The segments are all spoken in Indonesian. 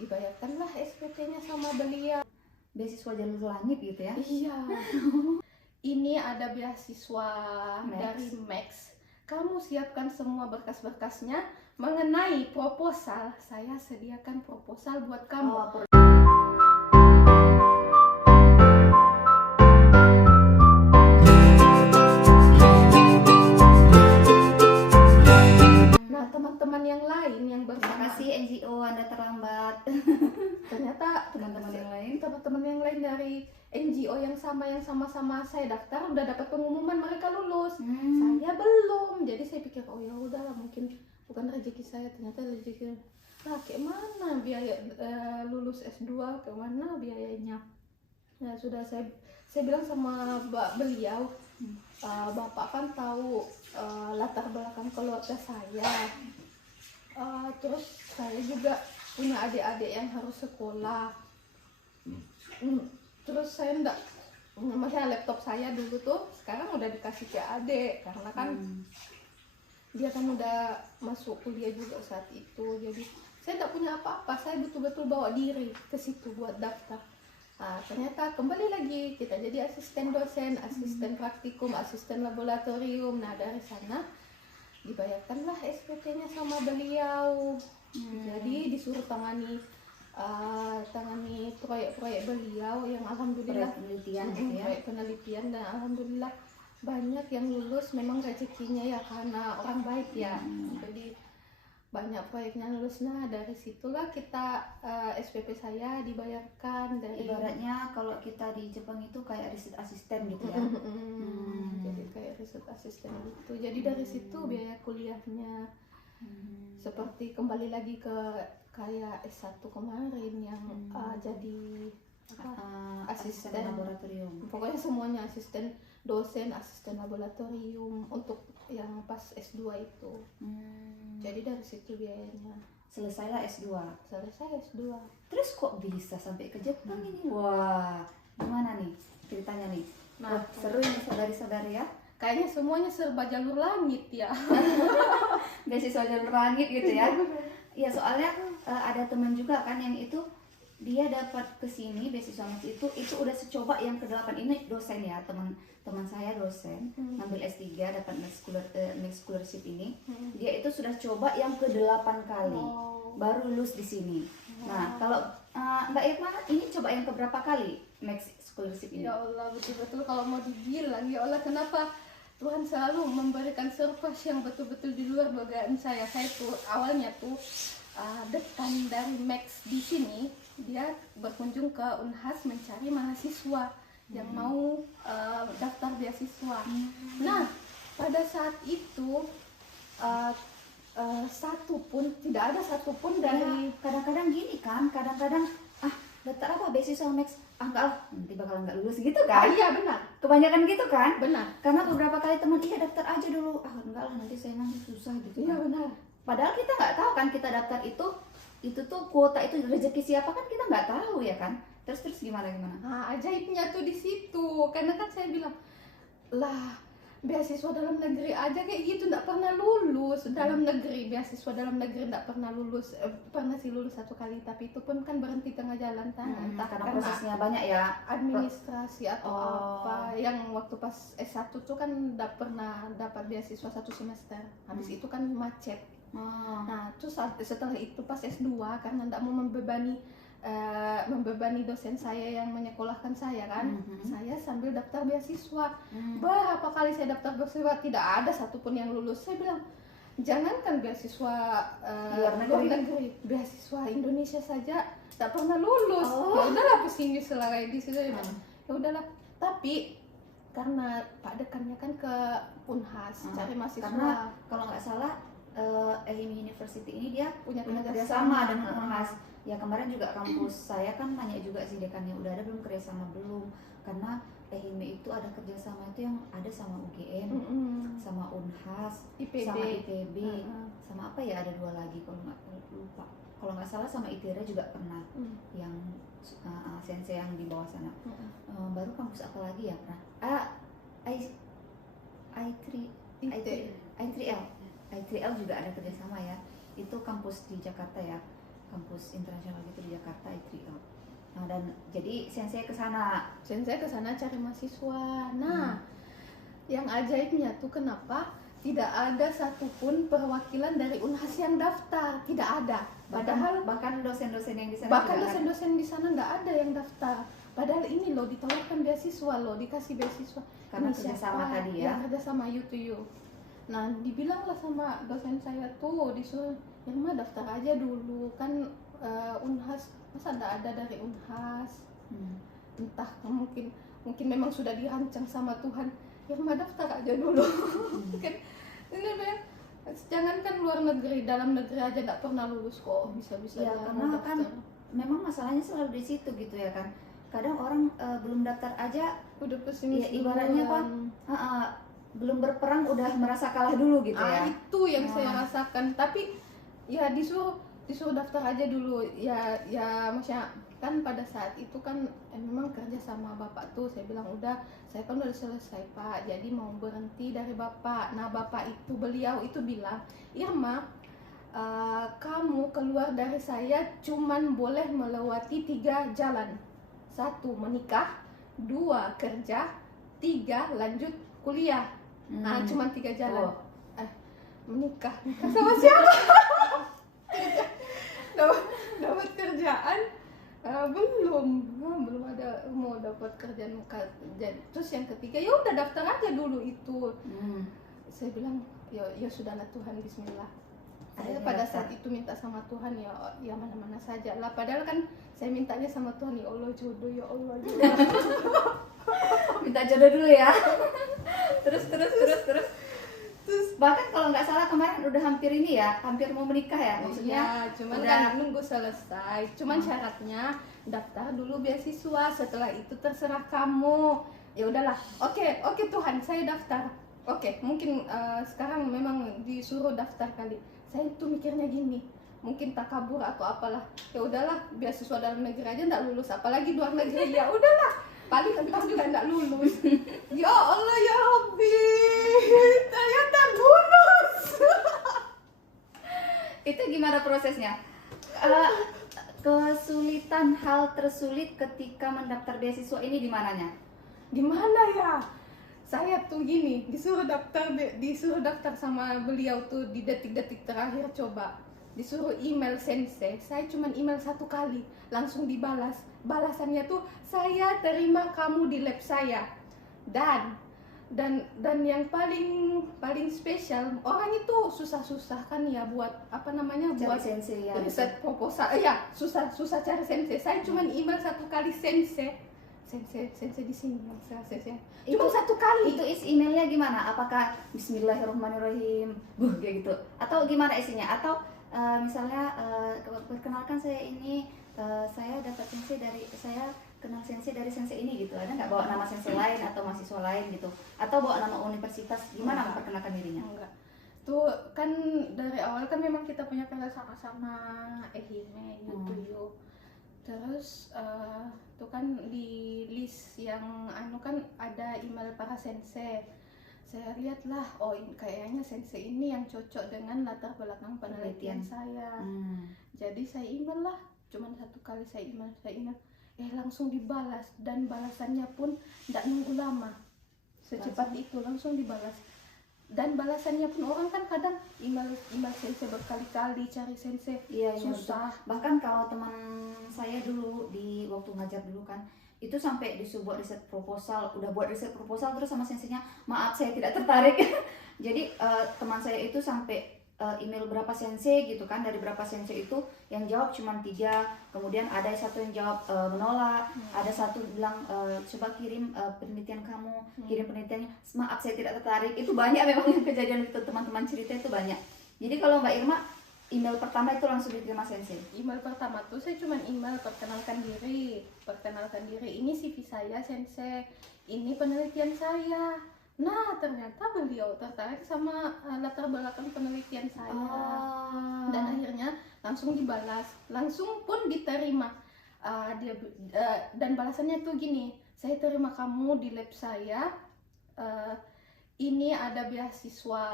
dibayarkanlah SPP-nya sama beliau. Beasiswa jalur langit gitu ya? Iya. Ini ada beasiswa dari Max. Kamu siapkan semua berkas-berkasnya. Mengenai proposal, saya sediakan proposal buat kamu. Nah, teman-teman yang lain yang bersama, Terima kasih NGO, Anda terlambat. ternyata Teman-teman yang lain dari NGO yang sama-sama saya daftar udah dapat pengumuman mereka lulus. Saya belum. Jadi saya pikir oh ya udahlah, mungkin bukan rezeki saya, ternyata rezeki. Nah, kayak mana biaya lulus S2, kayak mana biayanya? Nah, sudah saya bilang sama beliau, Bapak kan tahu latar belakang keluarga saya. Terus saya juga punya adik-adik yang harus sekolah. Terus saya maksudnya laptop saya dulu tuh sekarang udah dikasih ke adik karena kan dia kan udah masuk kuliah juga saat itu. Jadi saya tidak punya apa-apa, saya betul-betul bawa diri ke situ buat daftar. Nah, ternyata kembali lagi kita jadi asisten dosen, asisten praktikum, asisten laboratorium. Nah, dari sana dibayarkanlah SPP-nya sama beliau. Jadi disuruh tangani proyek-proyek beliau yang alhamdulillah proyek penelitian, dan alhamdulillah banyak yang lulus. Memang rezekinya ya karena orang baik ya. Jadi banyak proyeknya lulus. Nah, dari situlah kita SPP saya dibayarkan dari. Ibaratnya kalau kita di Jepang itu kayak riset asisten gitu ya. Jadi kayak riset asisten gitu. Jadi dari situ biaya kuliahnya seperti kembali lagi ke kayak S1 kemarin yang jadi asisten laboratorium. Pokoknya semuanya asisten dosen, asisten laboratorium untuk yang pas S2 itu. Jadi dari situ biayanya. Selesailah S2. Selesai S2. Terus kok bisa sampai ke Jepang ini? Wah, gimana nih ceritanya nih? Nah, seru ini saudari-saudari ya. Kayaknya semuanya serba jalur langit ya. Beasiswa jalur langit gitu ya. Iya, soalnya ada teman juga kan yang itu dia dapat ke sini beasiswa itu udah secoba yang ke-8. Ini dosen ya, teman saya dosen, ngambil S3 dapat next scholarship ini. Dia itu sudah coba yang ke-8 kali. Baru lulus di sini. Nah, kalau Mbak Irma ini coba yang keberapa kali next scholarship ini? Ya Allah, betul-betul kalau mau dibilang ya Allah, kenapa Tuhan selalu memberikan surprise yang betul-betul di luar dugaan saya. Saya tuh awalnya tuh dekan dari Max di sini, dia berkunjung ke Unhas mencari mahasiswa yang mau daftar beasiswa. Nah, pada saat itu tidak ada satupun dari. Kadang-kadang gini kan, kadang-kadang daftar apa beasiswa Max, enggak lah, nanti bakal nggak lulus gitu kan. Iya benar, kebanyakan gitu kan. benar, Karena beberapa kali teman daftar aja dulu, enggak lah nanti saya nanti susah gitu iya kan. benar. Padahal kita nggak tahu kan, kita daftar itu tuh kuota itu rezeki siapa kan kita nggak tahu ya kan. Terus gimana? Nah, ajaibnya tuh di situ, karena kan saya bilang lah beasiswa dalam negeri aja kayak gitu nggak pernah lulus. Dalam negeri, beasiswa dalam negeri nggak pernah lulus. Pernah sih lulus 1 kali, tapi itu pun kan berhenti tengah jalan entah karena prosesnya banyak ya, administrasi atau apa. Yang waktu pas S1 tuh kan nggak pernah dapat beasiswa 1 semester, habis itu kan macet. Nah, terus setelah itu pas S2 karena nggak mau membebani dosen saya yang menyekolahkan saya kan, saya sambil daftar beasiswa. Berapa kali saya daftar beasiswa, tidak ada satupun yang lulus. Saya bilang jangankan beasiswa luar negeri, beasiswa Indonesia saja tak pernah lulus. Ya udahlah, pesimis selagi di situ. Ya udahlah, tapi karena Pak dekannya kan ke Unhas cari mahasiswa. Karena kalau nggak salah EHIMI University ini dia punya kerjasama dengan Unhas. Ya kemarin juga kampus saya kan nanya juga sih dekannya, udah ada belum kerjasama belum? Karena EHIMI itu ada kerjasama itu yang ada sama UGM, sama Unhas, sama IPB, sama apa ya, ada 2 lagi kalau nggak lupa. Kalau nggak salah sama ITERA juga pernah, yang sensei yang di bawah sana. Baru kampus apa lagi ya pernah? I3L juga ada kerjasama ya. Itu kampus di Jakarta ya. kampus internasional gitu di Jakarta ITRI. Nah, dan jadi sensei ke sana. Sensei ke sana cari mahasiswa. Nah, yang ajaibnya tuh kenapa tidak ada satupun perwakilan dari Unhas yang daftar, tidak ada. Padahal bahkan dosen-dosen yang di sana bahkan juga dosen-dosen di sana nggak ada yang daftar. Padahal ini loh ditawarkan beasiswa loh, dikasih beasiswa. karena Ini kerjasama siapa? tadi ya. Kerjasama you to you. Nah, dibilanglah sama dosen saya tuh, disuruh Irma daftar aja dulu kan, Unhas, masa nggak ada dari Unhas. Entah mungkin memang sudah dirancang sama Tuhan, Irma daftar aja dulu. Kan ini udah, jangankan luar negeri, dalam negeri aja nggak pernah lulus kok, bisa-bisa Ya, dia karena daftar. kan memang masalahnya selalu di situ gitu ya kan. Kadang orang belum daftar aja Udah pesimis. ya, ibaratnya apa, belum berperang udah merasa kalah dulu gitu ya. Itu yang saya rasakan. Tapi ya disuruh daftar aja dulu ya maksudnya kan pada saat itu kan memang kerja sama bapak tuh. Saya bilang udah, saya kan udah selesai pak, jadi mau berhenti dari bapak. Nah bapak itu, beliau itu bilang, Irma, kamu keluar dari saya cuman boleh melewati 3 jalan. 1 menikah, 2 kerja, 3 lanjut kuliah. Nah cuma 3 jalan. Menikah sama siapa? dapat kerjaan, belum ada mau dapat kerjaan. Terus yang ketiga ya udah daftar aja dulu itu. Saya bilang ya sudahlah Tuhan, bismillah. Saya pada saat itu minta sama Tuhan ya mana-mana saja lah. Padahal kan saya mintanya sama Tuhan, ya Allah jodoh, ya Allah jodoh. Minta jodoh dulu ya. terus bahkan kalau nggak salah kemarin udah hampir ini ya, hampir mau menikah ya maksudnya. Ya, cuman udah kan nunggu selesai. Cuman syaratnya daftar dulu beasiswa, setelah itu terserah kamu. Ya udahlah. Oke Tuhan, saya daftar. Oke, mungkin sekarang memang disuruh daftar kali. Saya tuh mikirnya gini, mungkin takabur atau apalah. Ya udahlah, beasiswa dalam negeri aja nggak lulus, apalagi luar negeri. Ya udahlah, paling entar juga nggak lulus. Ya Allah ya Rabbi, ternyata lulus. Itu gimana prosesnya? Kesulitan, hal tersulit ketika mendaftar beasiswa ini di mananya? Di mana ya? Saya tuh gini, disuruh daftar sama beliau tuh di detik-detik terakhir. Coba disuruh email sensei, saya cuman email 1 kali langsung dibalas. Balasannya tuh, saya terima kamu di lab saya. Dan yang paling spesial, orang itu susah-susah kan ya buat apa namanya, Cari buat sensei ya, riset proposal. Ya susah cari sensei. Saya cuman email 1 kali sensei di sini, sensei. Cuma 1 kali. Itu isi emailnya gimana? Apakah Bismillahirrahmanirrahim, kayak gitu? Atau gimana isinya? Atau misalnya perkenalkan saya ini, saya dapat sensei dari, saya kenal sensei dari sensei ini gitu. Ada nggak bawa nama sensei lain atau mahasiswa lain gitu? Atau bawa nama universitas? Gimana memperkenalkan dirinya? Enggak. Tuh kan dari awal kan memang kita punya kerja sama Ehime gitu. Terus tuh kan di list yang kan ada email para sensei. Saya lihatlah, oh ini kayaknya sensei ini yang cocok dengan latar belakang penelitian saya. Jadi saya email lah, cuman 1 kali saya email, langsung dibalas, dan balasannya pun tidak nunggu lama, secepat itu langsung dibalas. Dan balasannya pun, orang kan kadang email sensei berkali-kali, cari sensei susah. Betul. Bahkan kalau teman saya dulu di waktu ngajar dulu kan, itu sampai disuruh buat riset proposal, udah buat riset proposal terus sama senseinya, maaf saya tidak tertarik. Jadi teman saya itu sampai email berapa sensei gitu kan, dari berapa sensei itu yang jawab cuma 3, kemudian ada 1 yang jawab menolak, ada 1 bilang coba kirim penelitian kamu, kirim penelitiannya, maaf saya tidak tertarik. Itu banyak memang yang kejadian itu, teman-teman cerita itu banyak. Jadi kalau Mbak Irma, email pertama itu langsung diterima sensei? Email pertama tuh saya cuma email perkenalkan diri, ini CV saya sensei, ini penelitian saya. Nah ternyata beliau tertarik sama latar belakang penelitian saya. Dan akhirnya langsung dibalas, langsung pun diterima. Dan balasannya tuh gini, saya terima kamu di lab saya, ini ada beasiswa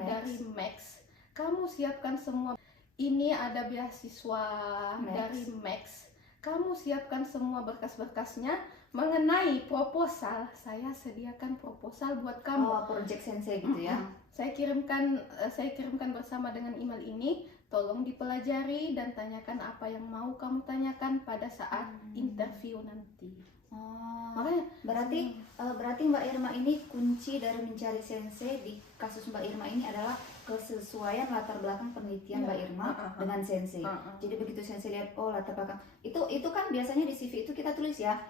dari Max, kamu siapkan semua ini ada beasiswa Max. dari Max. Kamu siapkan semua berkas-berkasnya mengenai proposal. Saya sediakan proposal buat kamu. Oh, project sensei gitu ya. Saya kirimkan bersama dengan email ini. Tolong dipelajari dan tanyakan apa yang mau kamu tanyakan pada saat interview nanti. Oh, Makanya berarti Mbak Irma ini kunci dari mencari sensei di kasus Mbak Irma ini adalah kesesuaian latar belakang penelitian Mbak Irma dengan sensei. Jadi begitu sensei lihat oh latar belakang itu kan biasanya di CV itu kita tulis ya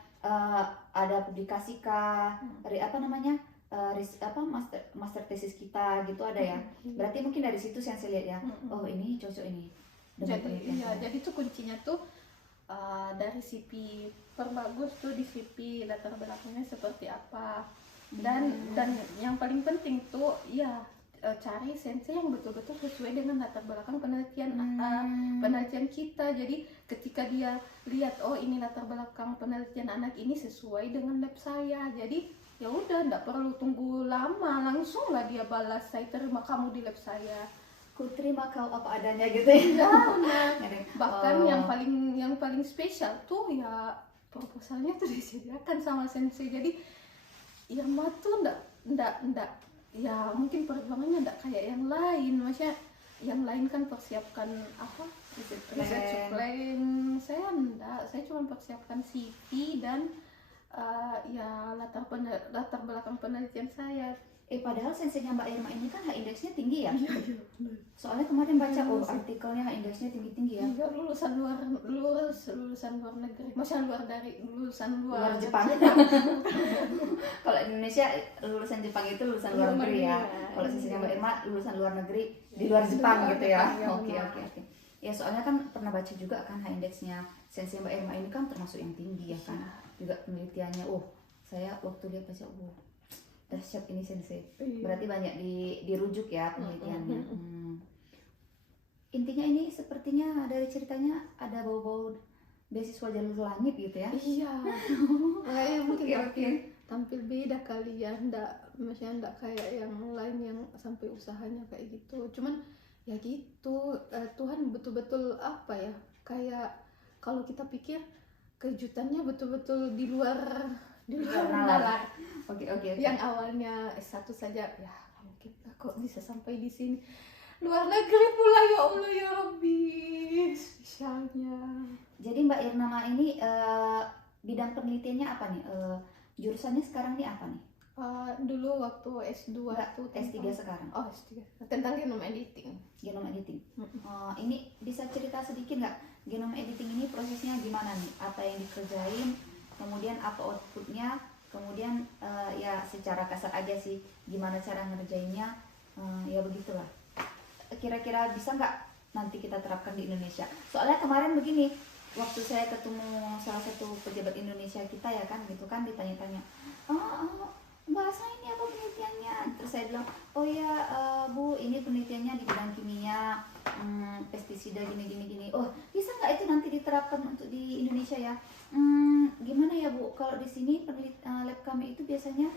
ada publikasi kah, apa namanya master tesis kita gitu ada ya. Berarti mungkin dari situ sensei lihat ya. Oh ini cocok ini. dengan penelitian saya. Jadi tuh kuncinya tuh dari CV perbagus tuh di CV latar belakangnya seperti apa, dan yang paling penting tuh ya cari sensei yang betul-betul sesuai dengan latar belakang penelitian penelitian kita. Jadi ketika dia lihat oh ini latar belakang penelitian anak ini sesuai dengan lab saya, jadi ya udah nggak perlu tunggu lama, langsung lah dia balas saya terima kamu di lab saya. Ku terima kau apa adanya gitu ya. Bahkan yang paling spesial tuh ya proposalnya tuh disediakan sama sensei. Jadi ya mah tuh ndak ya mungkin perjuangannya ndak kayak yang lain. Maksudnya yang lain kan persiapkan apa research plan. Saya cuma persiapkan CV dan ya latar belakang penelitian saya. Padahal senseinya Mbak Irma ini kan H-indeksnya tinggi ya? Iya. Soalnya kemarin baca artikelnya H-indeksnya tinggi-tinggi ya? Iya, lulusan luar negeri. Maksudnya lulusan luar Jepang. Kalau Indonesia lulusan Jepang itu lulusan luar negeri ya. Kalau senseinya Mbak Irma lulusan luar negeri di luar Jepang gitu ya. Oke. Ya soalnya kan pernah baca juga kan H-indeksnya sensei Mbak Irma ini kan termasuk yang tinggi ya kan. Juga penelitiannya. Saya waktu lihat baca dahsyat ini sensei. Berarti banyak dirujuk ya penelitiannya. Intinya ini sepertinya dari ceritanya ada bau-bau beasiswa jalur langit gitu ya? Iya. Kayak mungkin Oke. tampil beda kali ya, maksudnya ndak kayak yang lain yang sampai usahanya kayak gitu. Cuman ya gitu, Tuhan betul-betul apa ya? Kayak kalau kita pikir kejutannya betul-betul di luar nalar. Oke. Yang awalnya S1 saja ya mungkin kok bisa sampai di sini. Luar negeri pula ya Allah ya Rabbi spesialnya. Jadi Mbak Irma ini bidang penelitiannya apa nih? Jurusannya sekarang nih apa nih? Dulu waktu S2 tuh S3 sekarang. Oh S3 tentang genome editing. Genome editing. Ini bisa cerita sedikit nggak? Genome editing ini prosesnya gimana nih? Apa yang dikerjain? Kemudian apa outputnya, kemudian ya secara kasar aja sih gimana cara ngerjainnya, ya begitulah. Kira-kira bisa nggak nanti kita terapkan di Indonesia? Soalnya kemarin begini, waktu saya ketemu salah satu pejabat Indonesia kita ya kan, gitu kan ditanya-tanya, bahasa ini apa penelitiannya? Terus saya bilang, oh ya Bu, ini penelitiannya di bidang kimia, pestisida gini. Oh bisa nggak itu nanti diterapkan untuk di Indonesia ya? Gimana ya Bu, kalau di sini lab kami itu biasanya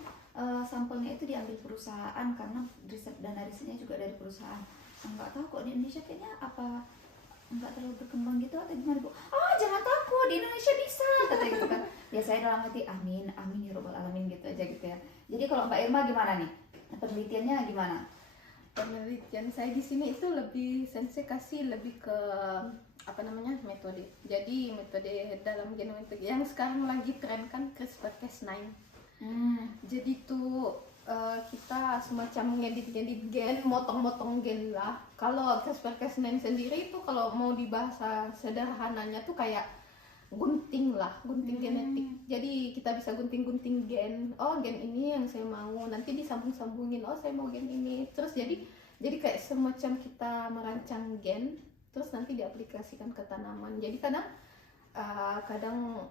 sampelnya itu diambil perusahaan karena dana risetnya juga dari perusahaan. Nggak tahu kok di Indonesia kayaknya apa nggak terlalu berkembang gitu atau gimana Bu? Jangan takut, di Indonesia bisa katanya gitu kan. Ya saya dalam hati amin ya robbal alamin gitu aja gitu ya. Jadi kalau Mbak Irma gimana nih, penelitiannya gimana? Penelitian saya di sini itu lebih sensei kasih lebih ke apa namanya metode. Jadi metode dalam genetik yang sekarang lagi tren kan CRISPR-Cas9. Jadi tuh kita semacam ngedit gen, motong gen lah. Kalau CRISPR-Cas9 sendiri itu kalau mau dibahasa sederhananya tuh kayak gunting genetik. Jadi kita bisa gunting gen. Gen ini yang saya mau, nanti disambung-sambungin. Saya mau gen ini. Terus jadi kayak semacam kita merancang gen, terus nanti diaplikasikan ke tanaman. Jadi kadang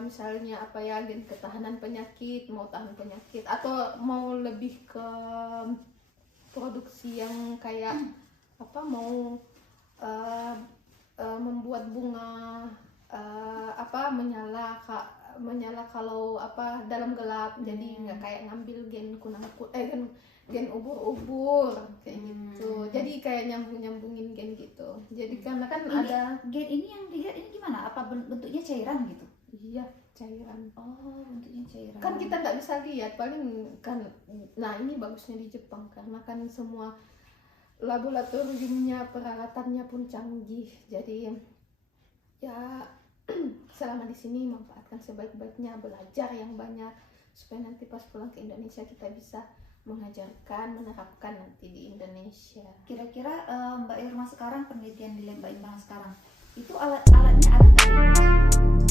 misalnya apa ya, gen ketahanan penyakit, mau tahan penyakit atau mau lebih ke produksi yang kayak apa, mau membuat bunga menyala menyala kalau apa dalam gelap, jadi nggak kayak ngambil gen gen ubur-ubur kayak gitu. Jadi kayak nyambungin gen gitu. Jadi karena kan Ini ada gen ini yang dilihat ini gimana? Apa bentuknya cairan gitu? iya cairan. Oh, bentuknya cairan. Kan kita nggak bisa lihat paling kan. Nah ini bagusnya di Jepang karena kan semua laboratoriumnya peralatannya pun canggih. Jadi ya selama di sini manfaatkan sebaik-baiknya, belajar yang banyak supaya nanti pas pulang ke Indonesia kita bisa mengajarkan, menerapkan nanti di Indonesia. Kira-kira Mbak Irma sekarang, penelitian di lab Mbak Irma sekarang itu alat-alatnya ada nggak di Indonesia?